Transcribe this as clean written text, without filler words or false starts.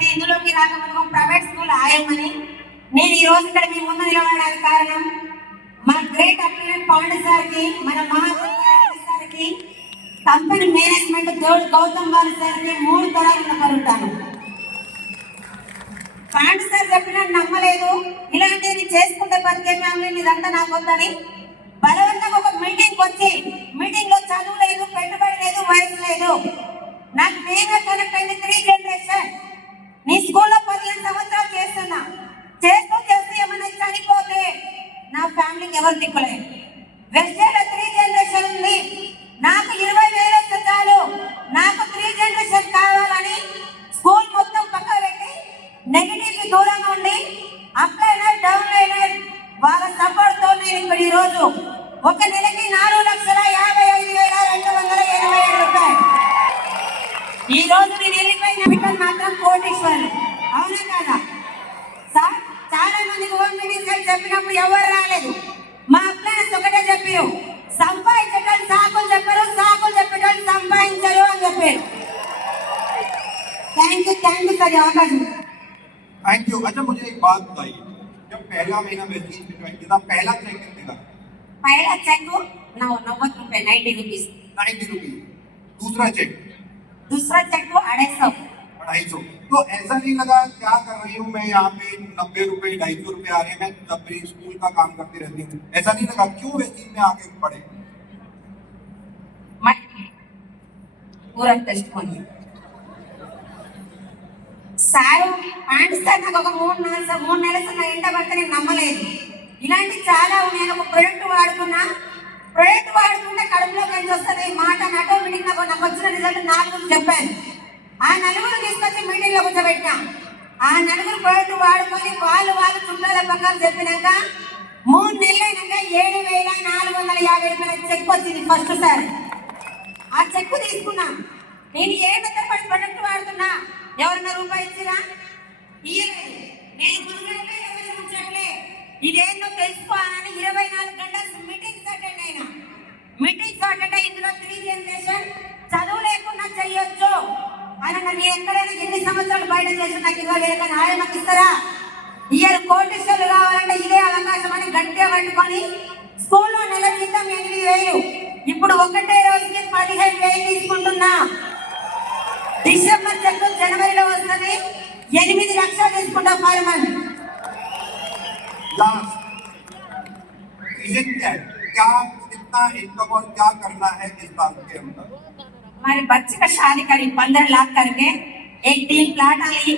అయితే ఇందులోకి రాకముందు ప్రైవేట్ స్కూల్ ఆయమని నేను ఈ రోజు ఇక్కడ మీ ముందు నిలబడడానికి కారణం మా గ్రేట్ అప్లైన్ పాండ్ సార్కి, మన సార్కి, కంపెనీ మేనేజ్మెంట్ దేవుడు గౌతమ్ బాల్ సార్కి 3 తరాలు నమ్మరుంటాను. పాండ్ సార్ చెప్పినా నమ్మలేదు, ఇలాంటివి చేసుకుంటే బతికే ఫ్యామిలీ ఇదంతా నాకు వద్దని బలవంతంగా ఒక మీటింగ్ వచ్చి, మీటింగ్ లో చదువు లేదు, పెట్టుబడి లేదు, వయసు లేదు, నాకు నేనే కనెక్ట్ అయింది 3 జనరేషన్. నీ స్కూల్లో 15 సంవత్సరాలు చేస్తున్నా, చేస్తూ ఏమైనా చనిపోతే నా ఫ్యామిలీకి ఎవరు దిక్కులేదు. వెస్టేలో 3 జనరేషన్ ఉంది, నాకు 20,000 వస్తే చాలు, నాకు 3 జనరేషన్ కావాలని స్కూల్ మొత్తం పక్క పెట్టి నెగిటివ్ కి దూరంగా ఉండి అప్లైనర్ డౌన్ లైనర్ వాళ్ళ సపోర్ట్ తో నేను ఇప్పుడు ఈ రోజు ఒక నెలకి 4,55,287 రూపాయలు. ఈ రోజు నేను వెళ్ళిపోయిన బిడ్డలు మాత్రం కోటీశ్వరులు, అవునా కదా సార్? చాలా మంది హోమ్ మినిస్టర్ చెప్పినప్పుడు ఎవరు రాలేదు, మా అప్లైనర్స్ ఒకటే చెప్పారు, సంపాదించడం సాకులు చెప్పారు, సాకులు చెప్పడం సంపాదించరు అని చెప్పారు. థ్యాంక్ యూ సార్ అవకాశం. Thank you. अच्छा मुझे एक बात बताइए, जब पहला महीना वेस्टीज में ज्वाइन किया था, पहला चेक कितने का? पहला चेक 90 रुपए, 90 रुपीज। 90 रुपीज। दूसरा चेक 250। तो ऐसा नहीं लगा क्या कर रही हूँ मैं यहाँ पे, 90 रुपए 250 रुपए आ रहे हैं, मैं तब भी स्कूल का काम करती रहती हूँ, ऐसा नहीं लगा? क्यों वेस्टीज में आके पढ़े? पूरा टेस्ट సారు పాండ్ సార్ నాకు ఒక 3 నెలల ఎంట పడితే నేను నమ్మలేదు. ఇలాంటి చాలా నేను ఒక ప్రొడక్ట్ వాడుకుంటే కడుపులో కంచి వస్తుంది మాట ఆటోమేటిక్ నాకు వచ్చిన రిజల్ట్ 4 చెప్పాను. ఆ 4 తీసుకొచ్చి మీటింగ్ లో కూర్చోబెట్టినా. ఆ 4 ప్రొడక్ట్ వాడుకొని వాళ్ళు చుట్టాల పక్కన చెప్పినాక 3 నెలలు అయినాక 7,450 రూపాయల చెక్ వచ్చింది ఫస్ట్ సార్. ఆ చెక్ తీసుకున్నా. నేను ఏ మెథడ్ ప్రొడక్ట్ వాడుతున్నా, ఎవరన్నా రూపాయి ఇచ్చిరా? ఇయ్యలేదు. నేను గురువులే ఎవరు ఉంచట్లే, ఇదేందో తెలుసుకోవాలని 24 గంటలు మీటింగ్స్ అటెండ్ అయినా. ఇందులో 3 జనరేషన్ చదువు లేకుండా చెయ్యొచ్చు అని నన్ను ఎక్కడైనా ఎన్ని సంవత్సరాలు బయట చేసి నాకు 20,000 న్యాయం ఇస్తారా? ఇయ్యారు కోటీశ్వరులు కావాలంటే ఇదే అవకాశం అని గట్టిగా పట్టుకొని స్కూల్లో నెల జీతం 8,000, ఇప్పుడు ఒకటే రోజుకి 15,000 తీసుకుంటున్నా. డిసెంబర్ చెక్ జనవరిలో వస్తుంది, 8 లక్షలు తీసుకుంటా పర్ మంత్. क्या करना है इस बात के अंदर? हमारे बच्चे का शादी करी 15 लाख करके एक 3 प्लाट ली,